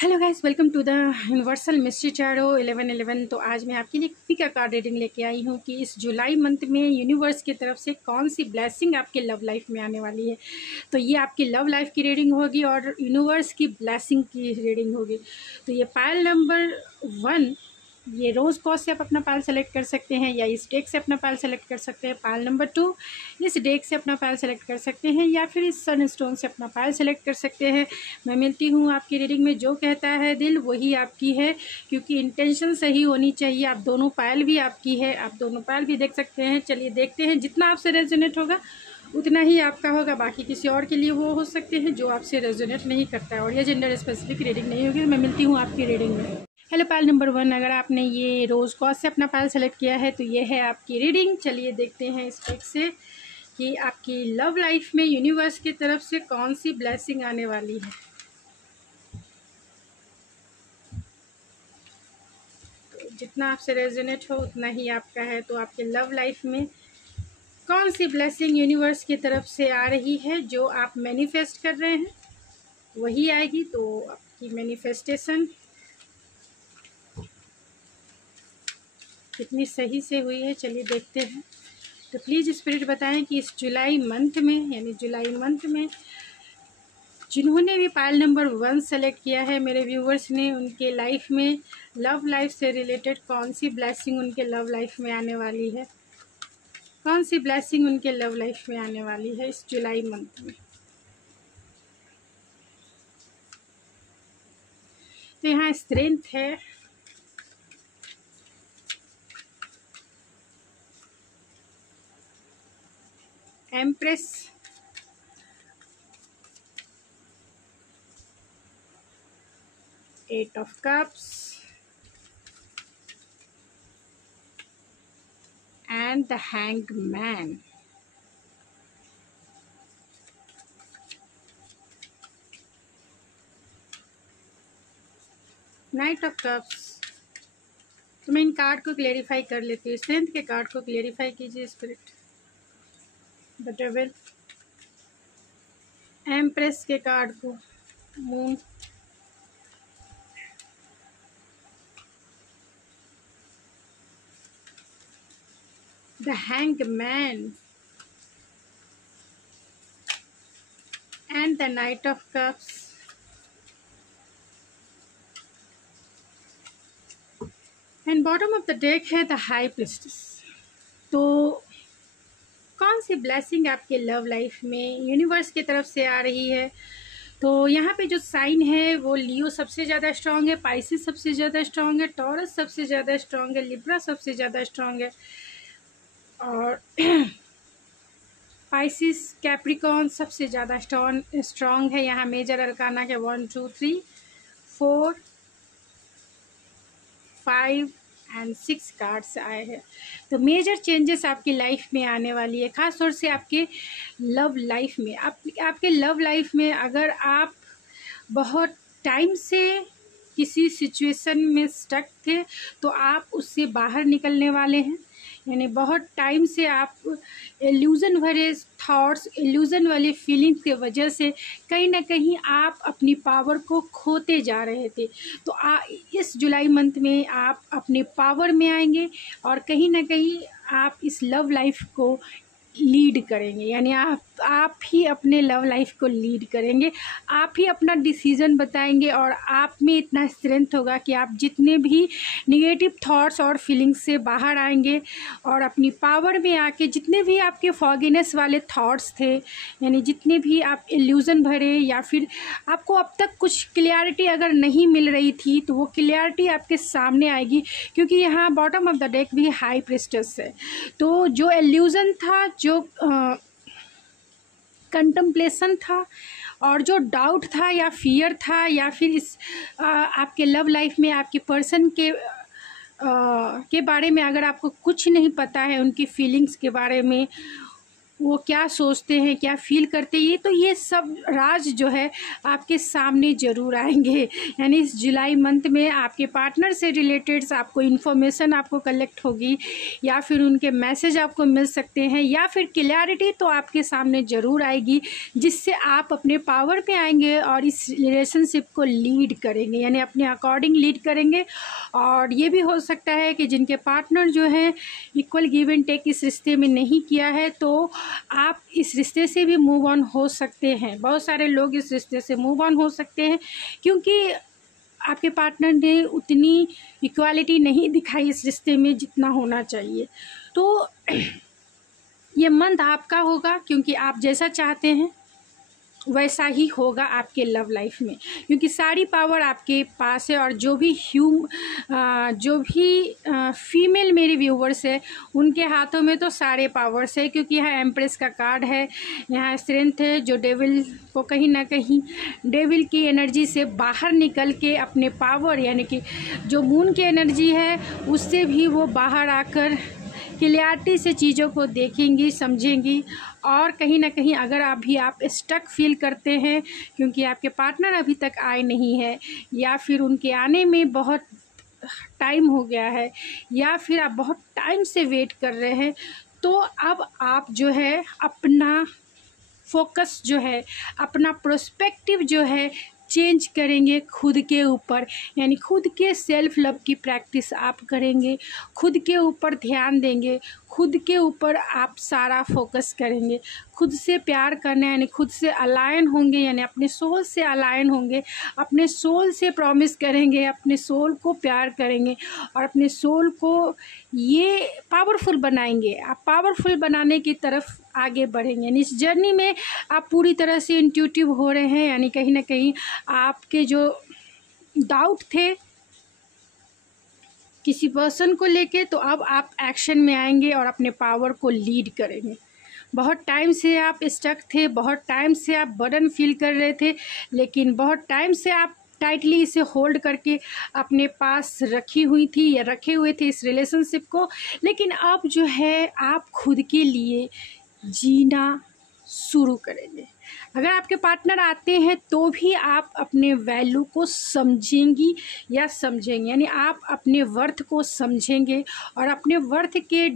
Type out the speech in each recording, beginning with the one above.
Hello guys, welcome to the universal mystery tarot 1111। तो आज मैं आपके लिए कॉपी का कार्ड रीडिंग लेके आई हूँ कि इस जुलाई मंथ में यूनिवर्स की तरफ से कौन सी ब्लेसिंग आपके लव लाइफ में आने वाली है। तो ये आपकी लव लाइफ की रीडिंग होगी और यूनिवर्स की ब्लेसिंग की रीडिंग होगी। तो ये पायल नंबर 1, ये रोज़ कॉस्ट से आप अपना पायल सेलेक्ट कर सकते हैं या इस डेक से अपना पायल सेलेक्ट कर सकते हैं। पायल नंबर 2, इस डेक से अपना पायल सेलेक्ट कर सकते हैं या फिर इस सन स्टोन से अपना पायल सेलेक्ट कर सकते हैं। मैं मिलती हूँ आपकी रीडिंग में, जो कहता है दिल वही आपकी है, क्योंकि इंटेंशन सही होनी चाहिए। आप दोनों पायल भी आपकी है, आप दोनों पायल भी देख सकते हैं। चलिए देखते हैं, जितना आपसे रेजोनेट होगा उतना ही आपका होगा, बाकी किसी और के लिए वो हो सकते हैं जो आपसे रेजोनेट नहीं करता है। और ये जेंडर स्पेसिफिक रीडिंग नहीं होगी। मैं मिलती हूँ आपकी रीडिंग में। हेलो पायल नंबर 1, अगर आपने ये रोज़ कॉस्ट से अपना पायल सेलेक्ट किया है तो ये है आपकी रीडिंग। चलिए देखते हैं इस डेक से कि आपकी लव लाइफ में यूनिवर्स की तरफ से कौन सी ब्लेसिंग आने वाली है। तो जितना आपसे रेजोनेट हो उतना ही आपका है। तो आपके लव लाइफ में कौन सी ब्लेसिंग यूनिवर्स की तरफ से आ रही है, जो आप मैनिफेस्ट कर रहे हैं वही आएगी। तो आपकी मैनिफेस्टेशन कितनी सही से हुई है, चलिए देखते हैं। तो प्लीज़ स्पिरिट बताएं कि इस जुलाई मंथ में, यानी जुलाई मंथ में जिन्होंने भी पायल नंबर 1 सेलेक्ट किया है, मेरे व्यूवर्स ने, उनके लाइफ में लव लाइफ से रिलेटेड कौन सी ब्लेसिंग उनके लव लाइफ में आने वाली है, कौन सी ब्लेसिंग उनके लव लाइफ में आने वाली है इस जुलाई मंथ में। तो यहाँ स्ट्रेंथ है, empress, eight of cups and the hanged man. Knight of cups. तो मैं इन कार्ड को क्लेरिफाई कर लेती हूँ। स्ट्रेंथ के कार्ड को क्लेरिफाई कीजिए स्पिरिट। The devil. एम्प्रेस के कार्ड को, moon. The hanged man and the night of cups. And bottom of the deck है द हाई प्रिस्टेस। तो कौन सी ब्लेसिंग आपके लव लाइफ में यूनिवर्स की तरफ से आ रही है। तो यहाँ पे जो साइन है वो लियो सबसे ज़्यादा स्ट्रांग है, पाइसिस सबसे ज़्यादा स्ट्रांग है, टॉरस सबसे ज़्यादा स्ट्रांग है, लिब्रा सबसे ज़्यादा स्ट्रांग है, और पाइसिस कैप्रिकॉन सबसे ज़्यादा स्ट्रांग है। यहाँ मेजर अरकाना के 1 2 3 4 5 एंड 6 कार्ड्स आए हैं। तो मेजर चेंजेस आपकी लाइफ में आने वाली है, खास तौर से आपके लव लाइफ में। आपके लव लाइफ में अगर आप बहुत टाइम से किसी सिचुएशन में स्टक थे तो आप उससे बाहर निकलने वाले हैं। यानी बहुत टाइम से आप इल्यूज़न भरे थॉट्स, इल्यूज़न वाली फीलिंग्स की वजह से कहीं ना कहीं आप अपनी पावर को खोते जा रहे थे। तो इस जुलाई मंथ में आप अपने पावर में आएंगे और कहीं ना कहीं आप इस लव लाइफ को लीड करेंगे। यानी आप ही अपने लव लाइफ को लीड करेंगे, आप ही अपना डिसीज़न बताएंगे और आप में इतना स्ट्रेंथ होगा कि आप जितने भी निगेटिव थॉट्स और फीलिंग्स से बाहर आएंगे और अपनी पावर में आके जितने भी आपके फॉगीनेस वाले थॉट्स थे, यानी जितने भी आप इल्यूज़न भरे या फिर आपको अब तक कुछ क्लियरिटी अगर नहीं मिल रही थी तो वो क्लियरिटी आपके सामने आएगी, क्योंकि यहाँ बॉटम ऑफ द डेक भी हाई प्रिस्टेस है। तो जो इल्यूज़न था, जो कंटेम्पलेशन था और जो डाउट था या फियर था, या फिर इस आपके लव लाइफ में आपके पर्सन के बारे में अगर आपको कुछ नहीं पता है, उनकी फीलिंग्स के बारे में, वो क्या सोचते हैं, क्या फील करते हैं, ये सब राज जो है आपके सामने ज़रूर आएंगे। यानी इस जुलाई मंथ में आपके पार्टनर से रिलेटेड आपको इन्फॉर्मेशन आपको कलेक्ट होगी, या फिर उनके मैसेज आपको मिल सकते हैं, या फिर क्लैरिटी तो आपके सामने ज़रूर आएगी, जिससे आप अपने पावर पे आएंगे और इस रिलेशनशिप को लीड करेंगे, यानी अपने अकॉर्डिंग लीड करेंगे। और ये भी हो सकता है कि जिनके पार्टनर जो है इक्वल गिव एंड टेक इस रिश्ते में नहीं किया है, तो आप इस रिश्ते से भी मूव ऑन हो सकते हैं। बहुत सारे लोग इस रिश्ते से मूव ऑन हो सकते हैं, क्योंकि आपके पार्टनर ने उतनी इक्वालिटी नहीं दिखाई इस रिश्ते में जितना होना चाहिए। तो ये मंथ आपका होगा, क्योंकि आप जैसा चाहते हैं वैसा ही होगा आपके लव लाइफ में, क्योंकि सारी पावर आपके पास है। और जो भी फीमेल मेरे व्यूवर्स है, उनके हाथों में तो सारे पावर्स है, क्योंकि यहाँ एम्प्रेस का कार्ड है, यहाँ स्ट्रेंथ है, जो डेविल को कहीं ना कहीं डेविल की एनर्जी से बाहर निकल के अपने पावर, यानी कि जो मून की एनर्जी है उससे भी वो बाहर आकर क्लियरिटी से चीज़ों को देखेंगी, समझेंगी। और कहीं ना कहीं अगर आप स्टक फील करते हैं, क्योंकि आपके पार्टनर अभी तक आए नहीं है, या फिर उनके आने में बहुत टाइम हो गया है, या फिर आप बहुत टाइम से वेट कर रहे हैं, तो अब आप जो है अपना फोकस जो है, अपना प्रोस्पेक्टिव जो है चेंज करेंगे खुद के ऊपर, यानी खुद के सेल्फ लव की प्रैक्टिस आप करेंगे, खुद के ऊपर ध्यान देंगे, खुद के ऊपर आप सारा फोकस करेंगे, खुद से प्यार करना, यानी खुद से अलायन होंगे, यानी अपने सोल से अलायन होंगे, अपने सोल से प्रॉमिस करेंगे, अपने सोल को प्यार करेंगे और अपने सोल को ये पावरफुल बनाएंगे। आप पावरफुल बनाने की तरफ आगे बढ़ेंगे, यानी इस जर्नी में आप पूरी तरह से इंट्यूटिव हो रहे हैं, यानी कहीं ना कहीं आपके जो डाउट थे किसी पर्सन को लेके, तो अब आप एक्शन में आएंगे और अपने पावर को लीड करेंगे। बहुत टाइम से आप स्टक थे, बहुत टाइम से आप बर्डन फील कर रहे थे, लेकिन बहुत टाइम से आप टाइटली इसे होल्ड करके अपने पास रखी हुई थी या रखे हुए थे इस रिलेशनशिप को, लेकिन अब जो है आप खुद के लिए जीना शुरू करेंगे। अगर आपके पार्टनर आते हैं तो भी आप अपने वैल्यू को समझेंगी या समझेंगे, यानी आप अपने वर्थ को समझेंगे और अपने वर्थ के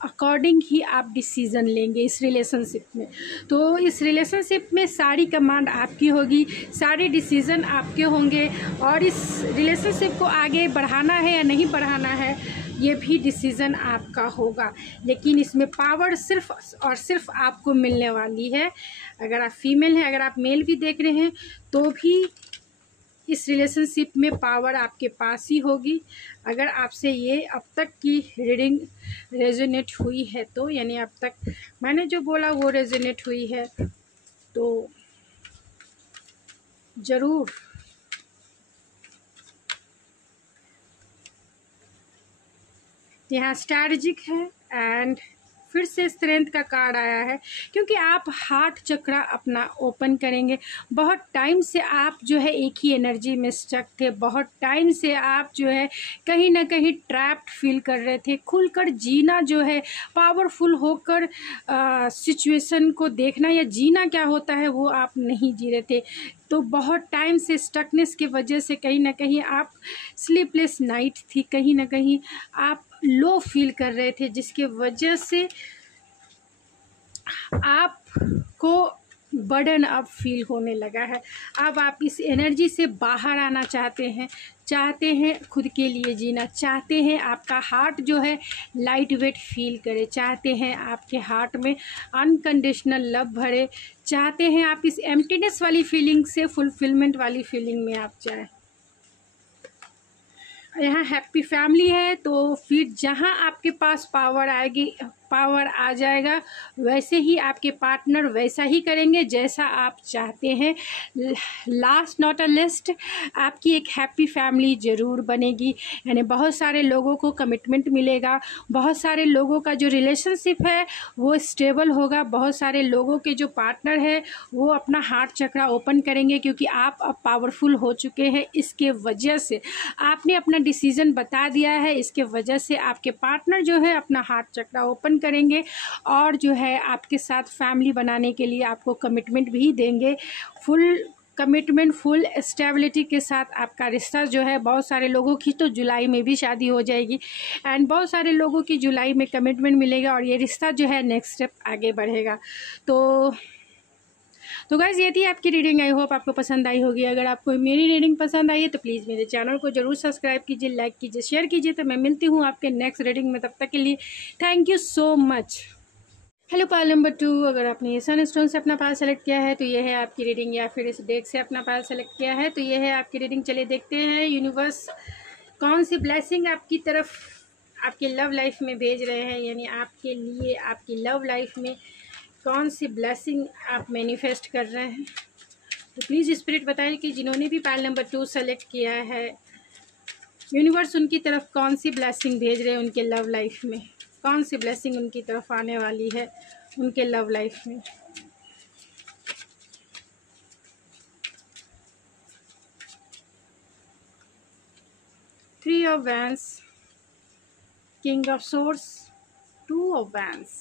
अकॉर्डिंग ही आप डिसीज़न लेंगे इस रिलेशनशिप में। तो इस रिलेशनशिप में सारी कमांड आपकी होगी, सारे डिसीज़न आपके होंगे, और इस रिलेशनशिप को आगे बढ़ाना है या नहीं बढ़ाना है ये भी डिसीज़न आपका होगा। लेकिन इसमें पावर सिर्फ और सिर्फ आपको मिलने वाली है। अगर आप फीमेल हैं, अगर आप मेल भी देख रहे हैं, तो भी इस रिलेशनशिप में पावर आपके पास ही होगी। अगर आपसे ये अब तक की रीडिंग रेजोनेट हुई है तो, यानी अब तक मैंने जो बोला वो रेजोनेट हुई है, तो ज़रूर यहाँ स्ट्रैटेजिक है, एंड फिर से स्ट्रेंथ का कार्ड आया है, क्योंकि आप हार्ट चक्रा अपना ओपन करेंगे। बहुत टाइम से आप जो है एक ही एनर्जी में स्टक थे, बहुत टाइम से आप जो है कहीं ना कहीं ट्रैप्ड फील कर रहे थे। खुलकर जीना जो है, पावरफुल होकर सिचुएशन को देखना या जीना क्या होता है वो आप नहीं जी रहे थे। तो बहुत टाइम से स्टकनेस की वजह से कहीं ना कहीं आप स्लीपलेस नाइट थी, कहीं ना कहीं आप लो फील कर रहे थे, जिसके वजह से आपको बर्डन अब फील होने लगा है। अब आप इस एनर्जी से बाहर आना चाहते हैं खुद के लिए जीना चाहते हैं, आपका हार्ट जो है लाइट वेट फील करे, चाहते हैं आपके हार्ट में अनकंडीशनल लव भरे, चाहते हैं आप इस एम्प्टीनेस वाली फीलिंग से फुलफिलमेंट वाली फीलिंग में आप जाएं। यहाँ हैप्पी फैमिली है, तो फिर जहाँ आपके पास पावर आएगी, पावर आ जाएगा, वैसे ही आपके पार्टनर वैसा ही करेंगे जैसा आप चाहते हैं। लास्ट नॉट अ लिस्ट, आपकी एक हैप्पी फैमिली ज़रूर बनेगी, यानी बहुत सारे लोगों को कमिटमेंट मिलेगा, बहुत सारे लोगों का जो रिलेशनशिप है वो स्टेबल होगा, बहुत सारे लोगों के जो पार्टनर है वो अपना हार्ट चक्रा ओपन करेंगे, क्योंकि आप अब पावरफुल हो चुके हैं। इसके वजह से आपने अपना डिसीज़न बता दिया है, इसके वजह से आपके पार्टनर जो है अपना हार्ट चक्रा ओपन करेंगे और जो है आपके साथ फैमिली बनाने के लिए आपको कमिटमेंट भी देंगे। फुल कमिटमेंट, फुल स्टेबिलिटी के साथ आपका रिश्ता जो है, बहुत सारे लोगों की तो जुलाई में भी शादी हो जाएगी एंड बहुत सारे लोगों की जुलाई में कमिटमेंट मिलेगा और ये रिश्ता जो है नेक्स्ट स्टेप आगे बढ़ेगा। तो गाइज़ ये थी आपकी रीडिंग। आई होप आपको पसंद आई होगी। अगर आपको मेरी रीडिंग पसंद आई है तो प्लीज़ मेरे चैनल को जरूर सब्सक्राइब कीजिए, लाइक कीजिए, शेयर कीजिए। तो मैं मिलती हूँ आपके नेक्स्ट रीडिंग में, तब तक के लिए thank you so much. Hello Pal number 2, अगर आपने ये सनस्टोन से अपना पाल सेलेक्ट किया है तो ये है आपकी रीडिंग, या फिर इस डेक से अपना पाल सेलेक्ट किया है तो ये है आपकी रीडिंग। चलिए देखते हैं यूनिवर्स कौन सी ब्लेसिंग आपकी तरफ, आपके लव लाइफ में भेज रहे हैं, यानी आपके लिए आपकी लव लाइफ में कौन सी ब्लेसिंग आप मैनिफेस्ट कर रहे हैं। तो प्लीज़ स्पिरिट बताइए कि जिन्होंने भी पाल नंबर 2 सेलेक्ट किया है, यूनिवर्स उनकी तरफ कौन सी ब्लेसिंग भेज रहे हैं, उनके लव लाइफ में कौन सी ब्लेसिंग उनकी तरफ आने वाली है उनके लव लाइफ में। Three of vents, king of source, two of vents,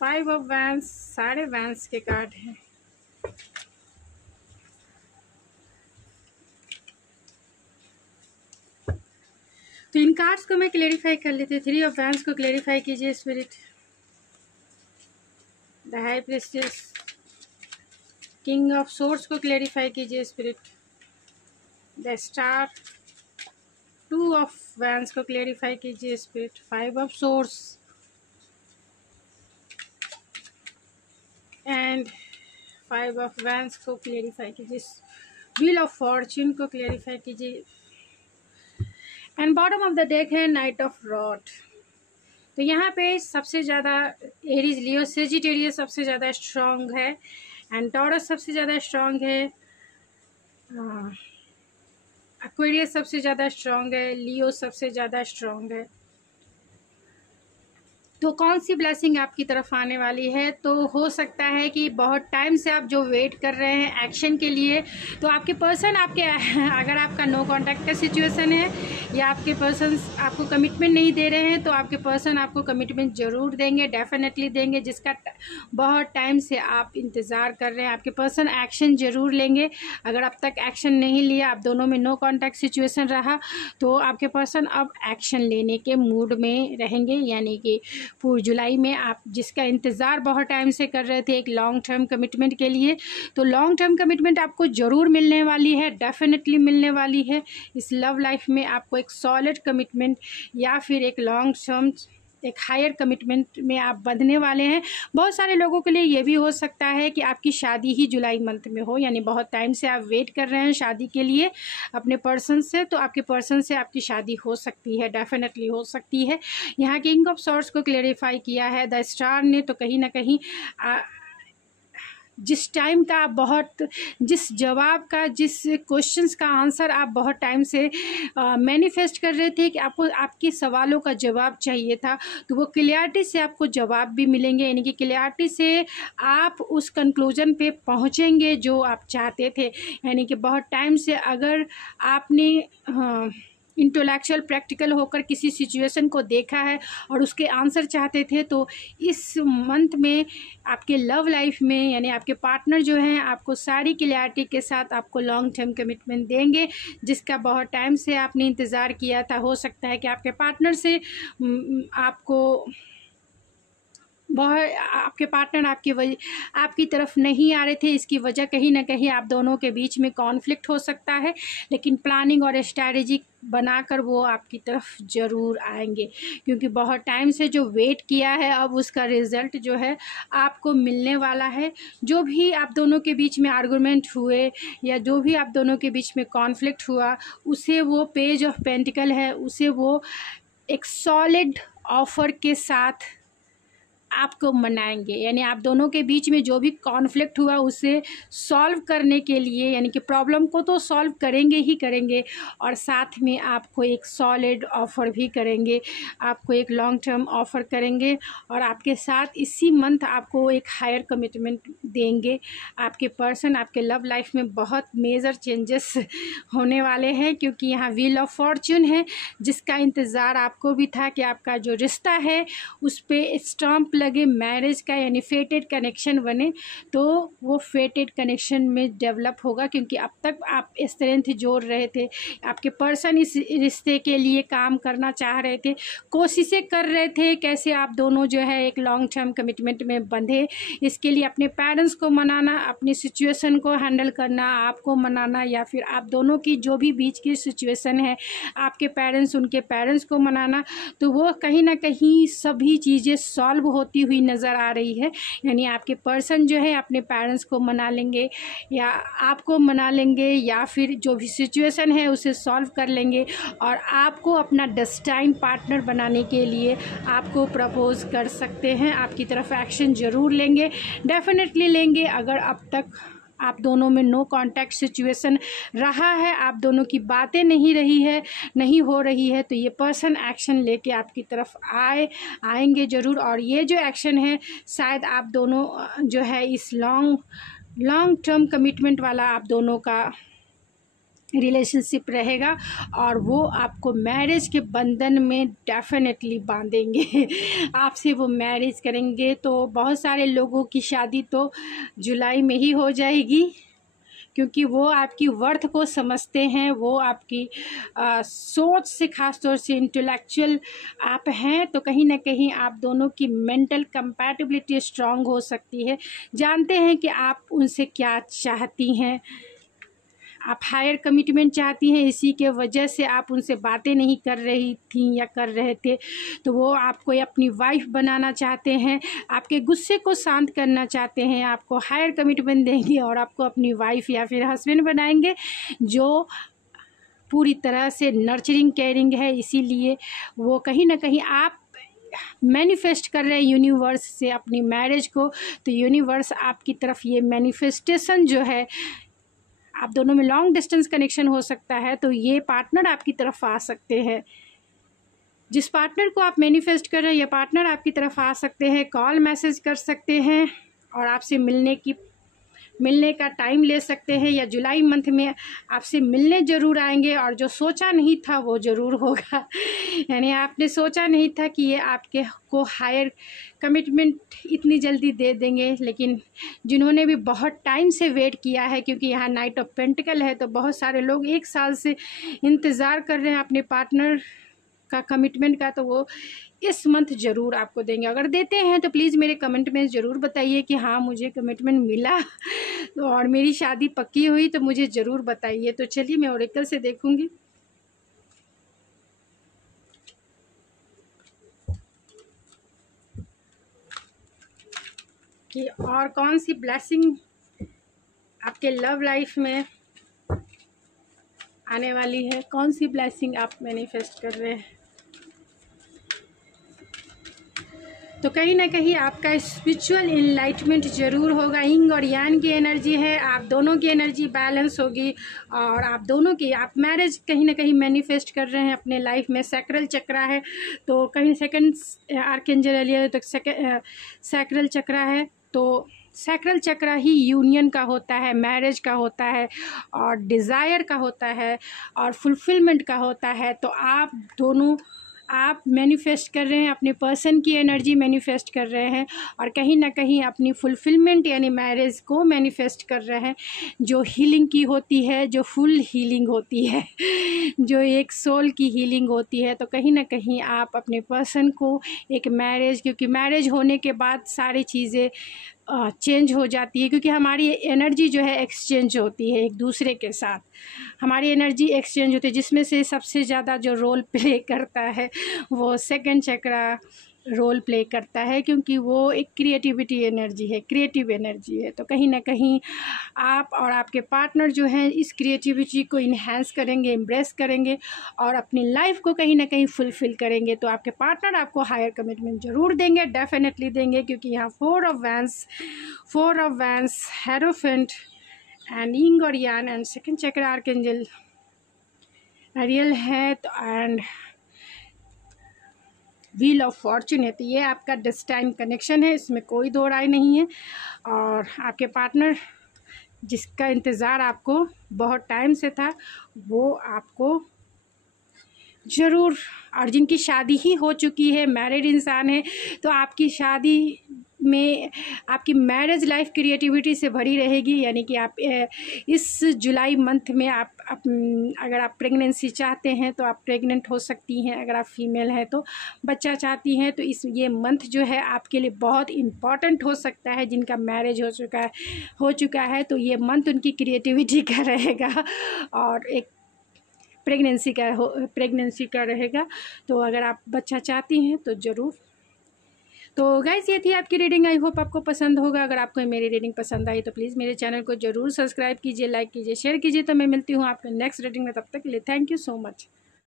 five of vents, सारे वैंस के कार्ड हैं। तो इन कार्ड्स को मैं क्लेरिफाई कर लेती हूँ। थ्री ऑफ वैंस को क्लेरिफाई कीजिए spirit. The high priestess, king of source को क्लेरिफाई कीजिए spirit. The star, two of vents को क्लेरिफाई कीजिए spirit. Five of source and five of vents को क्लेरिफाई कीजिए। व्हील ऑफ फॉर्च्यून को clarify कीजिए and bottom of the deck है night of rod. तो यहाँ पे सबसे ज़्यादा एरीज, लियो, सेजिटेरियस सबसे ज़्यादा स्ट्रॉन्ग है एंड टॉरस सबसे ज़्यादा स्ट्रॉन्ग है, एक्वेरियस सबसे ज़्यादा स्ट्रॉन्ग है, लियो सबसे ज़्यादा स्ट्रॉन्ग है। तो कौन सी ब्लेसिंग आपकी तरफ आने वाली है? तो हो सकता है कि बहुत टाइम से आप जो वेट कर रहे हैं एक्शन के लिए, तो आपके पर्सन आपके अगर आपका नो कॉन्टैक्ट का सिचुएशन है या आपके पर्सन आपको कमिटमेंट नहीं दे रहे हैं, तो आपके पर्सन आपको कमिटमेंट ज़रूर देंगे, डेफिनेटली देंगे, जिसका बहुत टाइम से आप इंतज़ार कर रहे हैं। आपके पर्सन एक्शन ज़रूर लेंगे। अगर अब तक एक्शन नहीं लिया, आप दोनों में नो कॉन्टैक्ट सिचुएशन रहा, तो आपके पर्सन अब एक्शन लेने के मूड में रहेंगे। यानी कि पूरी जुलाई में आप जिसका इंतज़ार बहुत टाइम से कर रहे थे एक लॉन्ग टर्म कमिटमेंट के लिए, तो लॉन्ग टर्म कमिटमेंट आपको ज़रूर मिलने वाली है, डेफिनेटली मिलने वाली है। इस लव लाइफ में आपको एक सॉलिड कमिटमेंट या फिर एक लॉन्ग टर्म, एक हायर कमिटमेंट में आप बंधने वाले हैं। बहुत सारे लोगों के लिए ये भी हो सकता है कि आपकी शादी ही जुलाई मंथ में हो, यानी बहुत टाइम से आप वेट कर रहे हैं शादी के लिए अपने पर्सन से, तो आपके पर्सन से आपकी शादी हो सकती है, डेफिनेटली हो सकती है। यहाँ किंग ऑफ सॉर्ड्स को क्लेरिफाई किया है द स्टार ने, तो कहीं ना कहीं जिस टाइम का आप बहुत, जिस जवाब का, जिस क्वेश्चंस का आंसर आप बहुत टाइम से मैनिफेस्ट कर रहे थे कि आपको आपके सवालों का जवाब चाहिए था, तो वो क्लियरिटी से आपको जवाब भी मिलेंगे। यानी कि क्लियरिटी से आप उस कंक्लूजन पे पहुंचेंगे जो आप चाहते थे। यानी कि बहुत टाइम से अगर आपने इंटेलेक्चुअल प्रैक्टिकल होकर किसी सिचुएशन को देखा है और उसके आंसर चाहते थे, तो इस मंथ में आपके लव लाइफ में यानी आपके पार्टनर जो हैं आपको सारी क्लियरिटी के साथ आपको लॉन्ग टर्म कमिटमेंट देंगे, जिसका बहुत टाइम से आपने इंतज़ार किया था। हो सकता है कि आपके पार्टनर से आपको बहुत, आपके पार्टनर आपकी तरफ नहीं आ रहे थे। इसकी वजह कहीं ना कहीं आप दोनों के बीच में कॉन्फ्लिक्ट हो सकता है, लेकिन प्लानिंग और स्ट्रैटेजी बनाकर वो आपकी तरफ ज़रूर आएंगे, क्योंकि बहुत टाइम से जो वेट किया है अब उसका रिज़ल्ट जो है आपको मिलने वाला है। जो भी आप दोनों के बीच में आर्गुमेंट हुए या जो भी आप दोनों के बीच में कॉन्फ्लिक्ट हुआ, उसे वो पेज ऑफ पेंटिकल है, उसे वो एक सॉलिड ऑफर के साथ आपको मनाएंगे, यानी आप दोनों के बीच में जो भी कॉन्फ्लिक्ट हुआ उसे सॉल्व करने के लिए, यानी कि प्रॉब्लम को तो सॉल्व करेंगे ही करेंगे, और साथ में आपको एक सॉलिड ऑफ़र भी करेंगे, आपको एक लॉन्ग टर्म ऑफ़र करेंगे, और आपके साथ इसी मंथ आपको एक हायर कमिटमेंट देंगे। आपके पर्सन आपके लव लाइफ में बहुत मेजर चेंजेस होने वाले हैं, क्योंकि यहाँ व्हील ऑफ फॉर्च्यून है, जिसका इंतज़ार आपको भी था कि आपका जो रिश्ता है उस पर स्टैम्प लगे मैरिज का, यानी फेटेड कनेक्शन बने, तो वो फेटेड कनेक्शन में डेवलप होगा। क्योंकि अब तक आप स्ट्रेंथ जोड़ रहे थे, आपके पर्सन इस रिश्ते के लिए काम करना चाह रहे थे, कोशिशें कर रहे थे कैसे आप दोनों जो है एक लॉन्ग टर्म कमिटमेंट में बंधे। इसके लिए अपने पेरेंट्स को मनाना, अपनी सिचुएशन को हैंडल करना, आपको मनाना, या फिर आप दोनों की जो भी बीच की सिचुएशन है, आपके पेरेंट्स उनके पेरेंट्स को मनाना, तो वो कहीं ना कहीं सभी चीज़ें सॉल्व होती हुई नज़र आ रही है। यानी आपके पर्सन जो है अपने पेरेंट्स को मना लेंगे, या आपको मना लेंगे, या फिर जो भी सिचुएशन है उसे सॉल्व कर लेंगे, और आपको अपना डेस्टाइन पार्टनर बनाने के लिए आपको प्रपोज कर सकते हैं। आपकी तरफ एक्शन ज़रूर लेंगे, डेफिनेटली लेंगे। अगर अब तक आप दोनों में नो कांटेक्ट सिचुएशन रहा है, आप दोनों की बातें नहीं हो रही है, तो ये पर्सन एक्शन लेके आपकी तरफ आएंगे ज़रूर। और ये जो एक्शन है शायद आप दोनों जो है इस लॉन्ग टर्म कमिटमेंट वाला आप दोनों का रिलेशनशिप रहेगा, और वो आपको मैरिज के बंधन में डेफिनेटली बांधेंगे। आपसे वो मैरिज करेंगे, तो बहुत सारे लोगों की शादी तो जुलाई में ही हो जाएगी, क्योंकि वो आपकी वर्थ को समझते हैं, वो आपकी सोच से, ख़ास तौर से इंटेलेक्चुअल आप हैं, तो कहीं ना कहीं आप दोनों की मेंटल कंपैटिबिलिटी स्ट्रांग हो सकती है। जानते हैं कि आप उनसे क्या चाहती हैं, आप हायर कमिटमेंट चाहती हैं, इसी के वजह से आप उनसे बातें नहीं कर रही थी या कर रहे थे, तो वो आपको अपनी वाइफ बनाना चाहते हैं, आपके गुस्से को शांत करना चाहते हैं, आपको हायर कमिटमेंट देंगे और आपको अपनी वाइफ या फिर हस्बैंड बनाएंगे, जो पूरी तरह से नर्चरिंग केयरिंग है। इसीलिए वो कहीं ना कहीं आप मैनिफेस्ट कर रहे हैं यूनिवर्स से अपनी मैरिज को, तो यूनिवर्स आपकी तरफ ये मैनिफेस्टेशन जो है, आप दोनों में लॉन्ग डिस्टेंस कनेक्शन हो सकता है, तो ये पार्टनर आपकी तरफ आ सकते हैं। जिस पार्टनर को आप मैनिफेस्ट कर रहे हैं, ये पार्टनर आपकी तरफ आ सकते हैं, कॉल मैसेज कर सकते हैं, और आपसे मिलने का टाइम ले सकते हैं, या जुलाई मंथ में आपसे मिलने ज़रूर आएंगे, और जो सोचा नहीं था वो ज़रूर होगा। यानी आपने सोचा नहीं था कि ये आपके को हायर कमिटमेंट इतनी जल्दी दे देंगे, लेकिन जिन्होंने भी बहुत टाइम से वेट किया है, क्योंकि यहाँ नाइट ऑफ पेंटिकल है, तो बहुत सारे लोग 1 साल से इंतज़ार कर रहे हैं अपने पार्टनर का कमिटमेंट का, तो वो इस मंथ ज़रूर आपको देंगे। अगर देते हैं तो प्लीज़ मेरे कमेंट में ज़रूर बताइए कि हाँ मुझे कमिटमेंट मिला तो और मेरी शादी पक्की हुई, तो मुझे ज़रूर बताइए। तो चलिए मैं ओरेकल से देखूंगी कि और कौन सी ब्लेसिंग आपके लव लाइफ में आने वाली है, कौन सी ब्लेसिंग आप मैनिफेस्ट कर रहे हैं। तो कहीं ना कहीं आपका स्पिरिचुअल इनलाइटमेंट ज़रूर होगा। यिंग और यांग की एनर्जी है, आप दोनों की एनर्जी बैलेंस होगी, और आप दोनों की आप मैरिज कहीं ना कहीं मैनिफेस्ट कर रहे हैं अपने लाइफ में। सैक्रल चक्रा है, तो कहीं सेकंड आर्कएंजल एलियल, तो सैक्रल चक्रा है, तो सैक्रल चक्रा ही यूनियन का होता है, मैरिज का होता है, और डिज़ायर का होता है, और फुलफिलमेंट का होता है। तो आप दोनों मैनिफेस्ट कर रहे हैं, अपने पर्सन की एनर्जी मैनिफेस्ट कर रहे हैं, और कहीं ना कहीं अपनी फुलफिलमेंट यानी मैरिज को मैनिफेस्ट कर रहे हैं, जो हीलिंग की होती है, जो फुल हीलिंग होती है, जो एक सोल की हीलिंग होती है। तो कहीं ना कहीं आप अपने पर्सन को एक मैरिज, क्योंकि मैरिज होने के बाद सारी चीज़ें चेंज हो जाती है, क्योंकि हमारी एनर्जी जो है एक्सचेंज होती है एक दूसरे के साथ, हमारी एनर्जी एक्सचेंज होती है, जिसमें से सबसे ज़्यादा जो रोल प्ले करता है वो सेकंड चक्रा रोल प्ले करता है, क्योंकि वो एक क्रिएटिविटी एनर्जी है, क्रिएटिव एनर्जी है। तो कहीं ना कहीं आप और आपके पार्टनर जो हैं इस क्रिएटिविटी को इन्हेंस करेंगे, एम्ब्रेस करेंगे और अपनी लाइफ को कहीं ना कहीं फुलफ़िल करेंगे। तो आपके पार्टनर आपको हायर कमिटमेंट ज़रूर देंगे, डेफिनेटली देंगे, क्योंकि यहाँ 4 of vents, hierophant and Ying और यान एंड सेकंड चक्र आर्कएंजल एरियल है। तो एंड व्हील ऑफ फॉर्चून है। तो ये आपका डेस्टाइन कनेक्शन है, इसमें कोई दो राय नहीं है। और आपके पार्टनर जिसका इंतज़ार आपको बहुत टाइम से था वो आपको ज़रूर, और जिनकी शादी ही हो चुकी है, मैरिड इंसान है, तो आपकी शादी में आपकी मैरिज लाइफ क्रिएटिविटी से भरी रहेगी। यानी कि आप इस जुलाई मंथ में आप अगर आप प्रेगनेंसी चाहते हैं तो आप प्रेग्नेंट हो सकती हैं। अगर आप फीमेल हैं तो बच्चा चाहती हैं तो ये मंथ जो है आपके लिए बहुत इम्पॉर्टेंट हो सकता है। जिनका मैरिज हो चुका है तो ये मंथ उनकी क्रिएटिविटी का रहेगा और एक प्रेगनेंसी का रहेगा। तो अगर आप बच्चा चाहती हैं तो ज़रूर। तो गाइस ये थी आपकी रीडिंग, आई होप आपको पसंद होगा। अगर आपको मेरी रीडिंग पसंद आई तो प्लीज़ मेरे चैनल को ज़रूर सब्सक्राइब कीजिए, लाइक कीजिए, शेयर कीजिए। तो मैं मिलती हूँ आपको नेक्स्ट रीडिंग में, तब तक के लिए थैंक यू सो मच।